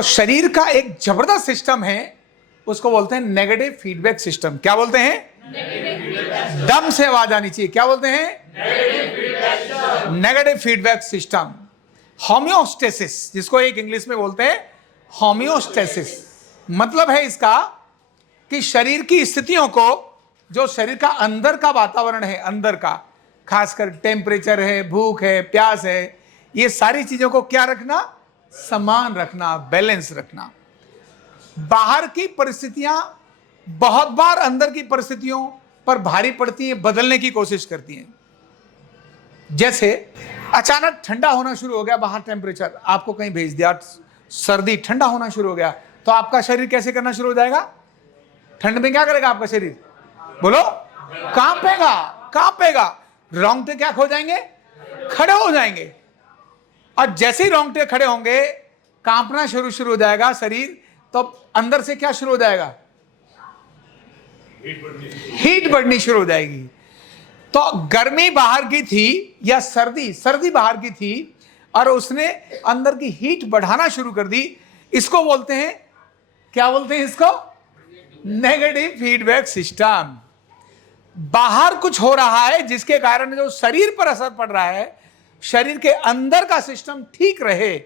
तो शरीर का एक जबरदस्त सिस्टम है, उसको बोलते हैं नेगेटिव फीडबैक सिस्टम। क्या बोलते हैं? दम से आवाज आनी चाहिए। क्या बोलते हैं? Negative feedback system. होम्योस्टेसिस, जिसको एक इंग्लिश में बोलते हैं होम्योस्टेसिस, मतलब है इसका कि शरीर की स्थितियों को, जो शरीर का अंदर का वातावरण है, अंदर का खासकर टेम्परेचर है, भूख है, प्यास है, ये सारी चीजों को क्या रखना? समान रखना, बैलेंस रखना। बाहर की परिस्थितियां बहुत बार अंदर की परिस्थितियों पर भारी पड़ती हैं, बदलने की कोशिश करती हैं। जैसे अचानक ठंडा होना शुरू हो गया, बाहर टेम्परेचर आपको कहीं भेज दिया, सर्दी, ठंडा होना शुरू हो गया, तो आपका शरीर कैसे करना शुरू हो जाएगा? ठंड में क्या करेगा आपका शरीर? बोलो, कांपेगा, कांपेगा। रोंगटे क्या हो जाएंगे? खड़े हो जाएंगे। और जैसे ही रोंगटे खड़े होंगे, कांपना शुरू हो जाएगा शरीर, तो अंदर से क्या शुरू हो जाएगा? हीट बढ़नी शुरू हो जाएगी। तो गर्मी बाहर की थी या सर्दी बाहर की थी, और उसने अंदर की हीट बढ़ाना शुरू कर दी। इसको बोलते हैं, क्या बोलते हैं इसको? Negative feedback system. बाहर कुछ हो रहा है जिसके कारण जो शरीर पर असर पड़ रहा है, शरीर के अंदर का सिस्टम ठीक रहे,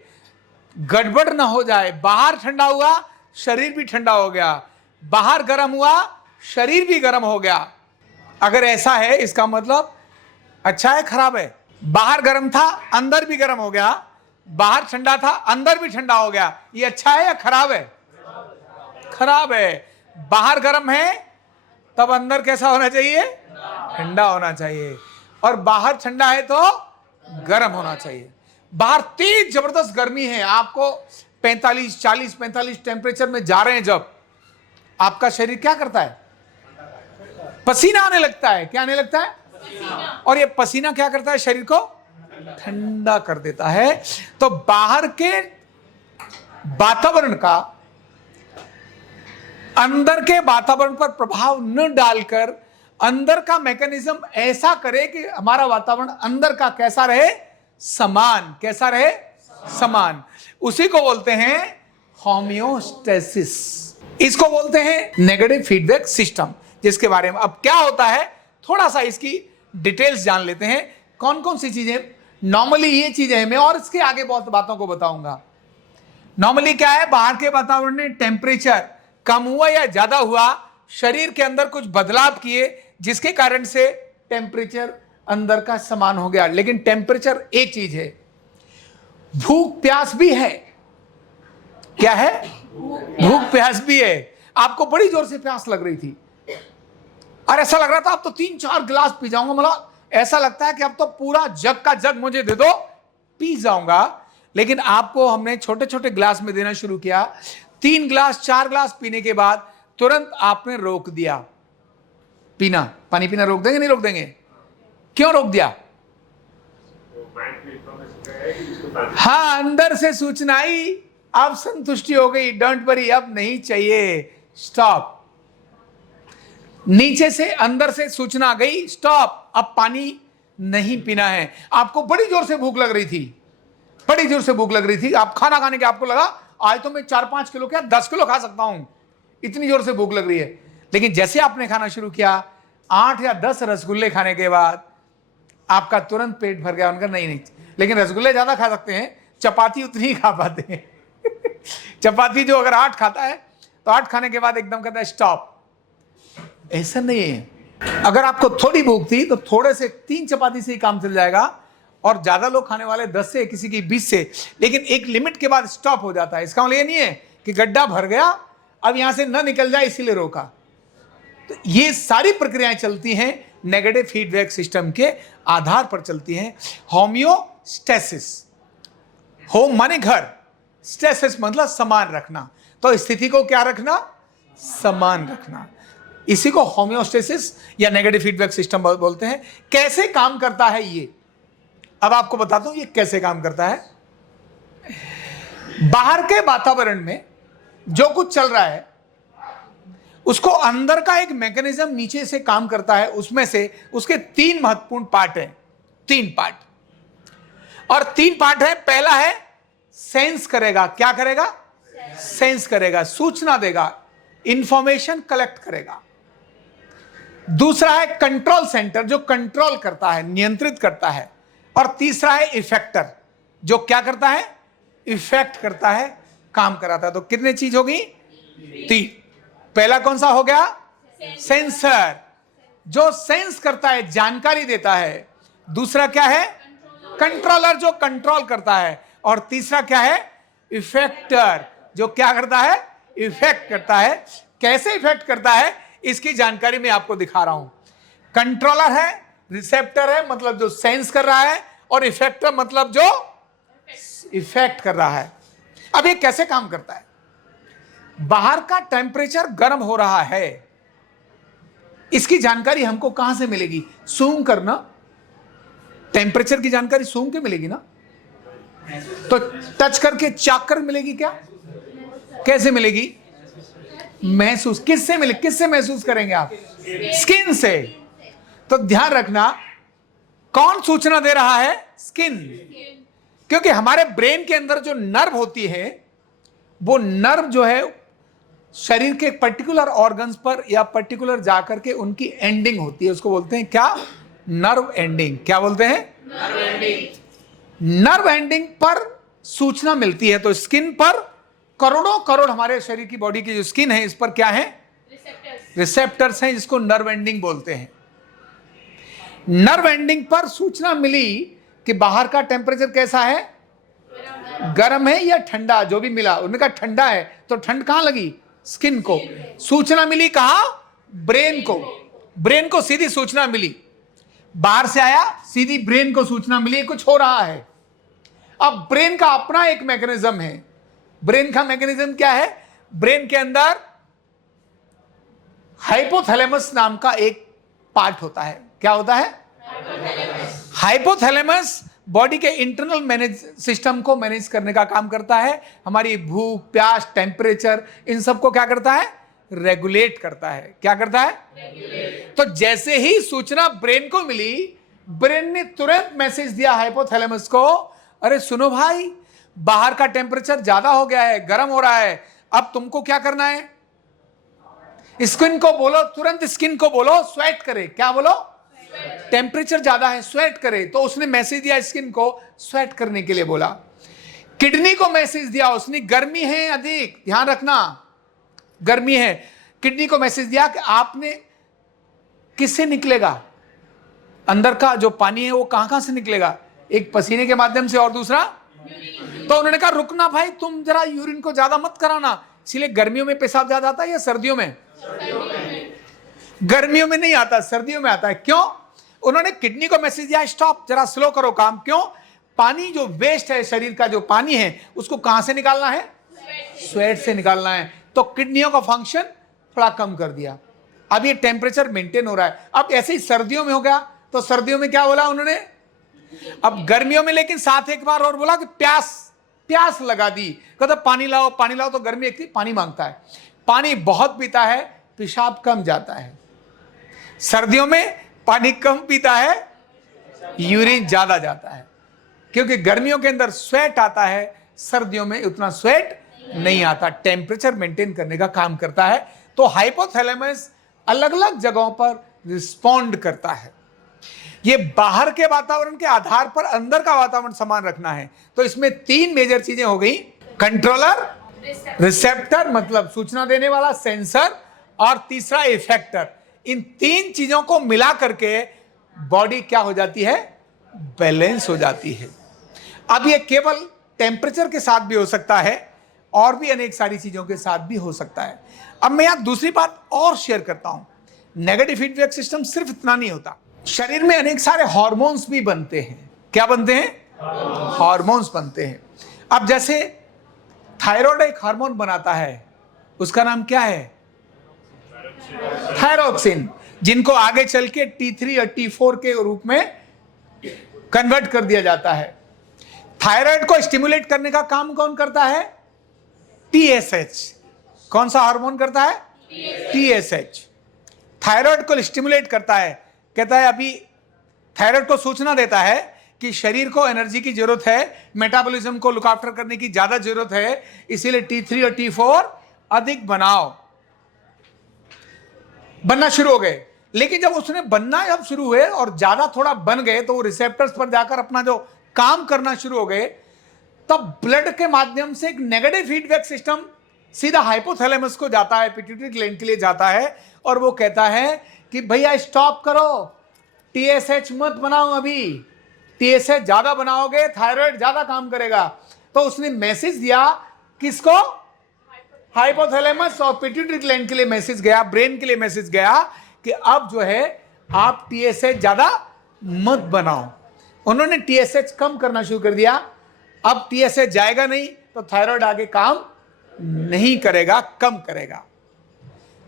गड़बड़ ना हो जाए। बाहर ठंडा हुआ, शरीर भी ठंडा हो गया, बाहर गर्म हुआ, शरीर भी गर्म हो गया। अगर ऐसा है, इसका मतलब अच्छा है खराब है? बाहर गर्म था, अंदर भी गर्म हो गया, बाहर ठंडा था, अंदर भी ठंडा हो गया, ये अच्छा है या खराब है? खराब है। बाहर गर्म है, तब अंदर कैसा होना चाहिए? ठंडा होना चाहिए। और बाहर ठंडा है तो गर्म होना चाहिए। बाहर तेज जबरदस्त गर्मी है, आपको 45, 40, 45 टेम्परेचर में जा रहे हैं, जब आपका शरीर क्या करता है? पसीना आने लगता है। क्या आने लगता है? पसीना। और ये पसीना क्या करता है? शरीर को ठंडा कर देता है। तो बाहर के वातावरण का अंदर के वातावरण पर प्रभाव न डालकर अंदर का मैकेनिज्म ऐसा करे कि हमारा वातावरण अंदर का कैसा रहे? समान। कैसा रहे? समान। उसी को बोलते हैं होम्योस्टेसिस। इसको बोलते हैं नेगेटिव फीडबैक सिस्टम, जिसके बारे में अब क्या होता है, थोड़ा सा इसकी डिटेल्स जान लेते हैं। कौन कौन सी चीजें नॉर्मली ये चीजें हैं, मैं और इसके आगे बहुत बातों को बताऊंगा। नॉर्मली क्या है? बाहर के वातावरण में टेम्परेचर कम हुआ या ज्यादा हुआ, शरीर के अंदर कुछ बदलाव किए, जिसके कारण से टेम्परेचर अंदर का समान हो गया। लेकिन टेम्परेचर एक चीज है, भूख प्यास भी है। क्या है? भूख प्यास भी है। आपको बड़ी जोर से प्यास लग रही थी और ऐसा लग रहा था अब तो 3-4 गिलास पी जाऊंगा, मतलब ऐसा लगता है कि अब तो पूरा जग का जग मुझे दे दो, पी जाऊंगा। लेकिन आपको हमने छोटे छोटे गिलास में देना शुरू किया। 3 गिलास 4 गिलास पीने के बाद तुरंत आपने रोक दिया पीना। पानी पीना रोक देंगे? नहीं रोक देंगे? क्यों रोक दिया? हाँ, अंदर से सूचना आई, अब संतुष्टि हो गई, डोंट वरी, अब नहीं चाहिए, स्टॉप। नीचे से अंदर से सूचना गई, स्टॉप, अब पानी नहीं पीना है। आपको बड़ी जोर से भूख लग रही थी, बड़ी जोर से भूख लग रही थी, आप खाना खाने के आपको लगा आज तो मैं 4-5 किलो क्या 10 किलो खा सकता हूं, इतनी जोर से भूख लग रही है। लेकिन जैसे आपने खाना शुरू किया, 8 या 10 रसगुल्ले खाने के बाद आपका तुरंत पेट भर गया। उनका नहीं, लेकिन रसगुल्ले ज्यादा खा सकते हैं, चपाती उतनी ही खा पाते हैं। चपाती जो अगर 8 खाता है तो 8 खाने के बाद एकदम कहता है स्टॉप। ऐसा नहीं है। अगर आपको थोड़ी भूख थी तो थोड़े से 3 चपाती से ही काम चल जाएगा, और ज्यादा लोग खाने वाले 10 से, किसी की 20 से, लेकिन एक लिमिट के बाद स्टॉप हो जाता है। इसका मतलब ये नहीं है कि गड्ढा भर गया अब यहां से न निकल जाए इसीलिए रोका। तो ये सारी प्रक्रियाएं चलती हैं नेगेटिव फीडबैक सिस्टम के आधार पर चलती हैं। होम्योस्टेसिस, होम माने घर, स्टेसिस मतलब समान रखना। तो स्थिति को क्या रखना? समान रखना। इसी को होम्योस्टेसिस या नेगेटिव फीडबैक सिस्टम बोलते हैं। कैसे काम करता है ये, अब आपको बताता हूं ये कैसे काम करता है। बाहर के वातावरण में जो कुछ चल रहा है उसको अंदर का एक मैकेनिज्म नीचे से काम करता है। उसमें से उसके 3 महत्वपूर्ण पार्ट हैं, 3 पार्ट, और 3 पार्ट है। पहला है सेंस करेगा। क्या करेगा? सेंस करेगा, सूचना देगा, इंफॉर्मेशन कलेक्ट करेगा। दूसरा है कंट्रोल सेंटर, जो कंट्रोल करता है, नियंत्रित करता है। और तीसरा है इफेक्टर, जो क्या करता है, इफेक्ट करता है, काम कराता है। तो कितने चीज होगी, 3। पहला कौन सा हो गया, सेंसर, जो सेंस करता है, जानकारी देता है। दूसरा क्या है, कंट्रोलर, जो कंट्रोल करता है। और तीसरा क्या है, इफेक्टर, जो क्या करता है, इफेक्ट करता है। कैसे इफेक्ट करता है इसकी जानकारी मैं आपको दिखा रहा हूं। कंट्रोलर है, रिसेप्टर है मतलब जो सेंस कर रहा है, और इफेक्टर मतलब जो इफेक्ट कर रहा है। अब ये कैसे काम करता है, बाहर का टेम्परेचर गर्म हो रहा है, इसकी जानकारी हमको कहां से मिलेगी, सूंघ करना। टेम्परेचर की जानकारी सूंघ के मिलेगी ना, तो टच करके, चाक कर मिलेगी क्या, कैसे मिलेगी, महसूस। किससे मिले, किससे महसूस करेंगे आप, स्किन से। तो ध्यान रखना, कौन सूचना दे रहा है, स्किन। क्योंकि हमारे ब्रेन के अंदर जो नर्व होती है, वो नर्व जो है शरीर के पर्टिकुलर ऑर्गन्स पर या पर्टिकुलर जाकर के उनकी एंडिंग होती है, उसको बोलते हैं क्या, नर्व एंडिंग। क्या बोलते हैं, नर्व एंडिंग। नर्व एंडिंग पर सूचना मिलती है। तो स्किन पर करोड़ों करोड़ हमारे शरीर की, बॉडी की जो स्किन है, इस पर क्या है, रिसेप्टर्स हैं, जिसको नर्व एंडिंग बोलते हैं। नर्व एंडिंग पर सूचना मिली कि बाहर का टेम्परेचर कैसा है, गर्म है या ठंडा, जो भी मिला। उन्होंने कहा ठंडा है, तो ठंड कहां लगी, स्किन को। सूचना मिली कहां, ब्रेन को। ब्रेन को सीधी सूचना मिली, बाहर से आया, सीधी ब्रेन को सूचना मिली कुछ हो रहा है। अब ब्रेन का अपना एक मैकेनिज्म है। ब्रेन का मैकेनिज्म क्या है, ब्रेन के अंदर हाइपोथैलेमस नाम का एक पार्ट होता है। क्या होता है, हाइपोथैलेमस बॉडी के इंटरनल मैनेज सिस्टम को मैनेज करने का काम करता है। हमारी भूख, प्यास, टेम्परेचर, इन सबको क्या करता है, रेगुलेट करता है। क्या करता है, रेगुलेट। तो जैसे ही सूचना ब्रेन को मिली, ब्रेन ने तुरंत मैसेज दिया हाइपोथैलेमस को, अरे सुनो भाई, बाहर का टेम्परेचर ज्यादा हो गया है, गर्म हो रहा है, अब तुमको क्या करना है, स्किन को बोलो, तुरंत स्किन को बोलो स्वेट करे। क्या बोलो, टेम्परेचर ज्यादा है, स्वेट करे। तो उसने मैसेज दिया स्किन को स्वेट करने के लिए बोला। किडनी को मैसेज दिया, उसने गर्मी है अधिक, ध्यान रखना गर्मी है, किडनी को मैसेज दिया कि आपने, किससे निकलेगा, अंदर का जो पानी है वो कहां कहां से निकलेगा, एक पसीने के माध्यम से और दूसरा। तो उन्होंने कहा रुकना भाई, तुम जरा यूरिन को ज्यादा मत कराना। इसलिए गर्मियों में पेशाब ज्यादा आता है या सर्दियों में, गर्मियों में नहीं आता, सर्दियों में आता है। क्यों, उन्होंने किडनी को मैसेज दिया स्टॉप, जरा स्लो करो काम। क्यों, पानी जो वेस्ट है, शरीर का जो पानी है, उसको कहां से निकालना है, स्वेट से निकालना है। तो किडनियों का फंक्शन थोड़ा कम कर दिया। अब ये टेम्परेचर मेंटेन हो रहा है। अब ऐसे ही सर्दियों में हो गया, तो सर्दियों में क्या बोला उन्होंने, अब गर्मियों में लेकिन साथ एक बार और बोला कि प्यास लगा दी, कहता पानी लाओ पानी लाओ। तो गर्मी एक थी, पानी मांगता है, पानी बहुत पीता है, पेशाब कम जाता है। सर्दियों में पानी कम पीता है, यूरिन ज्यादा जाता है, क्योंकि गर्मियों के अंदर स्वेट आता है, सर्दियों में उतना स्वेट नहीं आता। टेम्परेचर मेंटेन करने का काम करता है। तो हाइपोथैलेमस अलग अलग जगहों पर रिस्पॉन्ड करता है। ये बाहर के वातावरण के आधार पर अंदर का वातावरण समान रखना है। तो इसमें 3 मेजर चीजें हो गई, कंट्रोलर, रिसेप्टर मतलब सूचना देने वाला, सेंसर, और तीसरा इफेक्टर। इन 3 चीजों को मिला करके बॉडी क्या हो जाती है, बैलेंस हो जाती है। अब ये केवल टेम्परेचर के साथ भी हो सकता है, और भी अनेक सारी चीजों के साथ भी हो सकता है। अब मैं यहां दूसरी बात और शेयर करता हूं, नेगेटिव फीडबैक सिस्टम सिर्फ इतना नहीं होता, शरीर में अनेक सारे हार्मोन्स भी बनते हैं। क्या बनते हैं, हार्मोन्स बनते हैं। अब जैसे थायराइड एक हार्मोन बनाता है, उसका नाम क्या है, थायरोक्सिन, जिनको आगे चल के T3 और T4 के रूप में कन्वर्ट कर दिया जाता है। थायराइड को स्टिमुलेट करने का काम कौन करता है, TSH। कौन सा हार्मोन करता है, TSH। थायराइड को स्टिमुलेट करता है, कहता है, अभी थायराइड को सूचना देता है कि शरीर को एनर्जी की जरूरत है, मेटाबॉलिज्म को लुक आफ्टर करने की ज्यादा जरूरत है, इसीलिए T3 और T4 अधिक बनना शुरू हो गए। लेकिन जब उसने बनना जब शुरू हुए और ज्यादा थोड़ा बन गए तो वो रिसेप्टर्स पर जाकर अपना जो काम करना शुरू हो गए, तब ब्लड के माध्यम से एक नेगेटिव फीडबैक सिस्टम सीधा हाइपोथैलेमस को जाता है, पिट्यूटरी ग्लैंड के लिए जाता है, और वो कहता है कि भैया स्टॉप करो, TSH मत बनाओ, अभी TSH ज्यादा बनाओगे थायराइड ज्यादा काम करेगा। तो उसने मैसेज दिया किसको? हाइपोथैलेमस और पिट्यूटरी ग्लैंड के लिए मैसेज गया, ब्रेन के लिए मैसेज गया कि अब जो है आप TSH ज्यादा मत बनाओ। उन्होंने TSH कम करना शुरू कर दिया। अब TSH जाएगा नहीं तो थायराइड आगे काम नहीं करेगा, कम करेगा।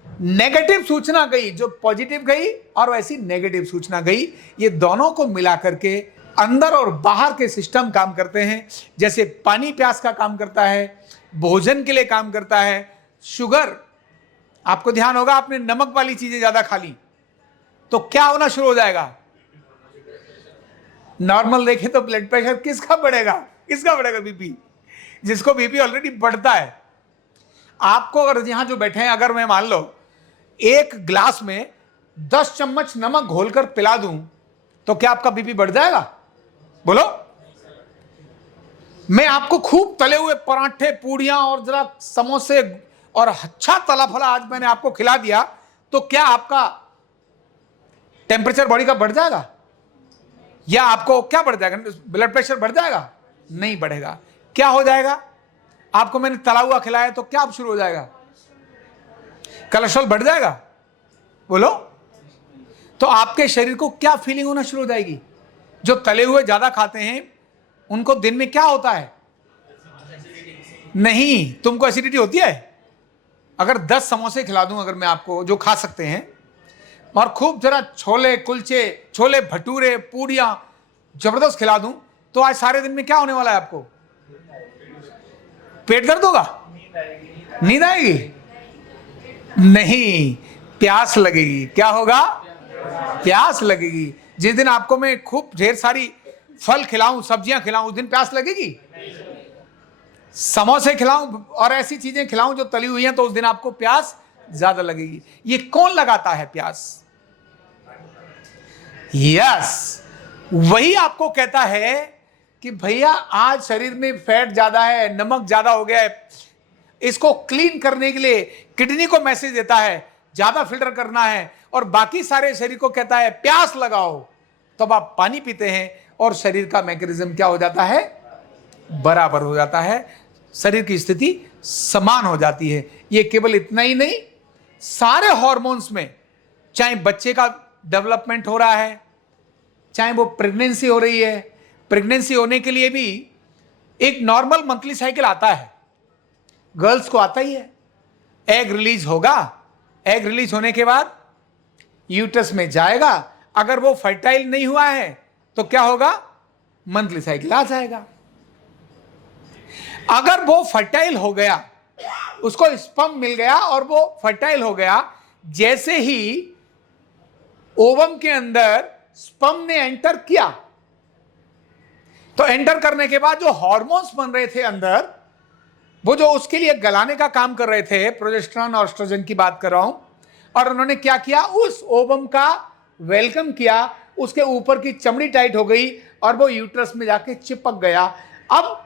नेगेटिव सूचना गई, जो पॉजिटिव गई और वैसी नेगेटिव सूचना गई, ये दोनों को मिलाकर के अंदर और बाहर के सिस्टम काम करते हैं। जैसे पानी प्यास का काम करता है, भोजन के लिए काम करता है, शुगर, आपको ध्यान होगा आपने नमक वाली चीजें ज्यादा खा ली तो क्या होना शुरू हो जाएगा? नॉर्मल देखें तो ब्लड प्रेशर किसका बढ़ेगा? किसका बढ़ेगा? बीपी। जिसको बीपी ऑलरेडी बढ़ता है। आपको अगर यहां जो बैठे हैं, अगर मैं मान लो एक ग्लास में 10 चम्मच नमक घोलकर पिला दूं तो क्या आपका बीपी बढ़ जाएगा? बोलो। मैं आपको खूब तले हुए पराठे, पूड़ियां और जरा समोसे और अच्छा तला फला आज मैंने आपको खिला दिया तो क्या आपका टेम्परेचर बॉडी का बढ़ जाएगा? या आपको क्या बढ़ जाएगा? ब्लड प्रेशर बढ़ जाएगा? नहीं बढ़ेगा। क्या हो जाएगा? आपको मैंने तला हुआ खिलाया तो क्या अब शुरू हो जाएगा? कोलेस्ट्रॉल बढ़ जाएगा? बोलो। तो आपके शरीर को क्या फीलिंग होना शुरू हो जाएगी? जो तले हुए ज्यादा खाते हैं उनको दिन में क्या होता है? नहीं, तुमको एसिडिटी होती है? अगर 10 समोसे खिला दूं अगर मैं आपको, जो खा सकते हैं, और खूब जरा छोले कुलचे, छोले भटूरे, पूड़ियां जबरदस्त खिला दूं तो आज सारे दिन में क्या होने वाला है आपको? पेट दर्द होगा? नींद आएगी? नहीं, प्यास लगेगी। क्या होगा? प्यास लगेगी। जिस दिन आपको मैं खूब ढेर सारी फल खिलाऊं, सब्जियां खिलाऊं, उस दिन प्यास लगेगी? समोसे खिलाऊं और ऐसी चीजें खिलाऊं जो तली हुई हैं तो उस दिन आपको प्यास ज्यादा लगेगी। ये कौन लगाता है प्यास? यस, वही आपको कहता है कि भैया आज शरीर में फैट ज्यादा है, नमक ज्यादा हो गया है, इसको क्लीन करने के लिए किडनी को मैसेज देता है ज्यादा फिल्टर करना है, और बाकी सारे शरीर को कहता है प्यास लगाओ। तब आप पानी पीते हैं और शरीर का मैकेनिज्म क्या हो जाता है? बराबर हो जाता है, शरीर की स्थिति समान हो जाती है। ये केवल इतना ही नहीं, सारे हार्मोन्स में, चाहे बच्चे का डेवलपमेंट हो रहा है, चाहे वो प्रेगनेंसी हो रही है, प्रेगनेंसी होने के लिए भी एक नॉर्मल मंथली साइकिल आता है, गर्ल्स को आता ही है। एग रिलीज होगा, एग रिलीज होने के बाद यूट्रस में जाएगा, अगर वो फर्टाइल नहीं हुआ है तो क्या होगा? मंथली साइकिल आ जाएगा। अगर वो फर्टाइल हो गया, उसको स्पर्म मिल गया और वो फर्टाइल हो गया, जैसे ही ओवम के अंदर स्पर्म ने एंटर किया तो एंटर करने के बाद जो हार्मोन्स बन रहे थे अंदर, वो जो उसके लिए गलाने का काम कर रहे थे, प्रोजेस्टेरोन और एस्ट्रोजन की बात कर रहा हूं, और उन्होंने क्या किया? उस ओवम का वेलकम किया, उसके ऊपर की चमड़ी टाइट हो गई और वो यूट्रस में जाके चिपक गया। अब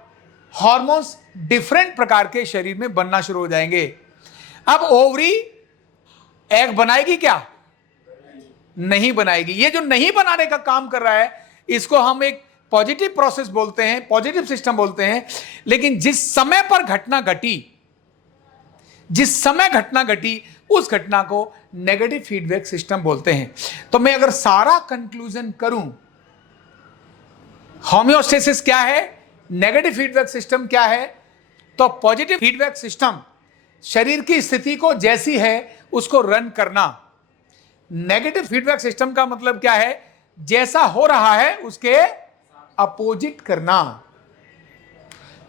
हार्मोन्स डिफरेंट प्रकार के शरीर में बनना शुरू हो जाएंगे। अब ओवरी एग बनाएगी क्या? नहीं बनाएगी। ये जो नहीं बनाने का काम कर रहा है, इसको हम एक पॉजिटिव प्रोसेस बोलते हैं, पॉजिटिव सिस्टम बोलते हैं। लेकिन जिस समय पर घटना घटी, जिस समय घटना घटी, उस घटना को नेगेटिव फीडबैक सिस्टम बोलते हैं। तो मैं अगर सारा कंक्लूजन करूं, होम्योस्टेसिस क्या है, नेगेटिव फीडबैक सिस्टम क्या है, तो पॉजिटिव फीडबैक सिस्टम शरीर की स्थिति को जैसी है उसको रन करना। नेगेटिव फीडबैक सिस्टम का मतलब क्या है? जैसा हो रहा है उसके अपोजिट करना।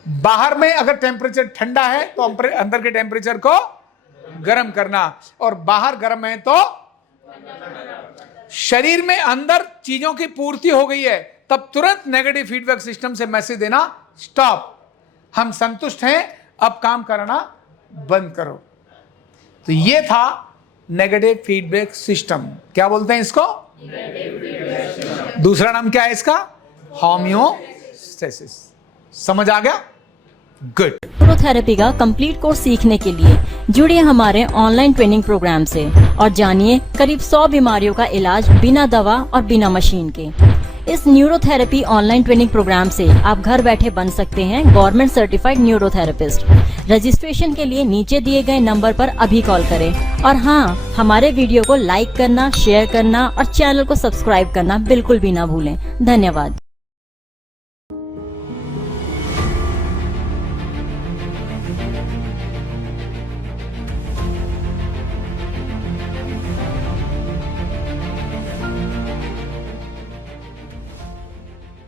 बाहर में अगर टेम्परेचर ठंडा है तो अंदर के टेम्परेचर को गर्म करना, और बाहर गर्म है तो शरीर में अंदर चीजों की पूर्ति हो गई है तब तुरंत नेगेटिव फीडबैक सिस्टम से मैसेज देना स्टॉप, हम संतुष्ट हैं, अब काम करना बंद करो। तो ये था नेगेटिव फीडबैक सिस्टम। क्या बोलते हैं इसको? दूसरा नाम क्या है इसका? होम्योस्टेसिस। समझ आ गया? गुड। न्यूरोथेरेपी का कंप्लीट कोर्स सीखने के लिए जुड़िए हमारे ऑनलाइन ट्रेनिंग प्रोग्राम से और जानिए करीब 100 बीमारियों का इलाज बिना दवा और बिना मशीन के। इस न्यूरोथेरेपी ऑनलाइन ट्रेनिंग प्रोग्राम से आप घर बैठे बन सकते हैं गवर्नमेंट सर्टिफाइड न्यूरोथेरेपिस्ट। रजिस्ट्रेशन के लिए नीचे दिए गए नंबर पर अभी कॉल करें और हाँ, हमारे वीडियो को लाइक करना, शेयर करना और चैनल को सब्सक्राइब करना बिल्कुल भी ना भूलें। धन्यवाद।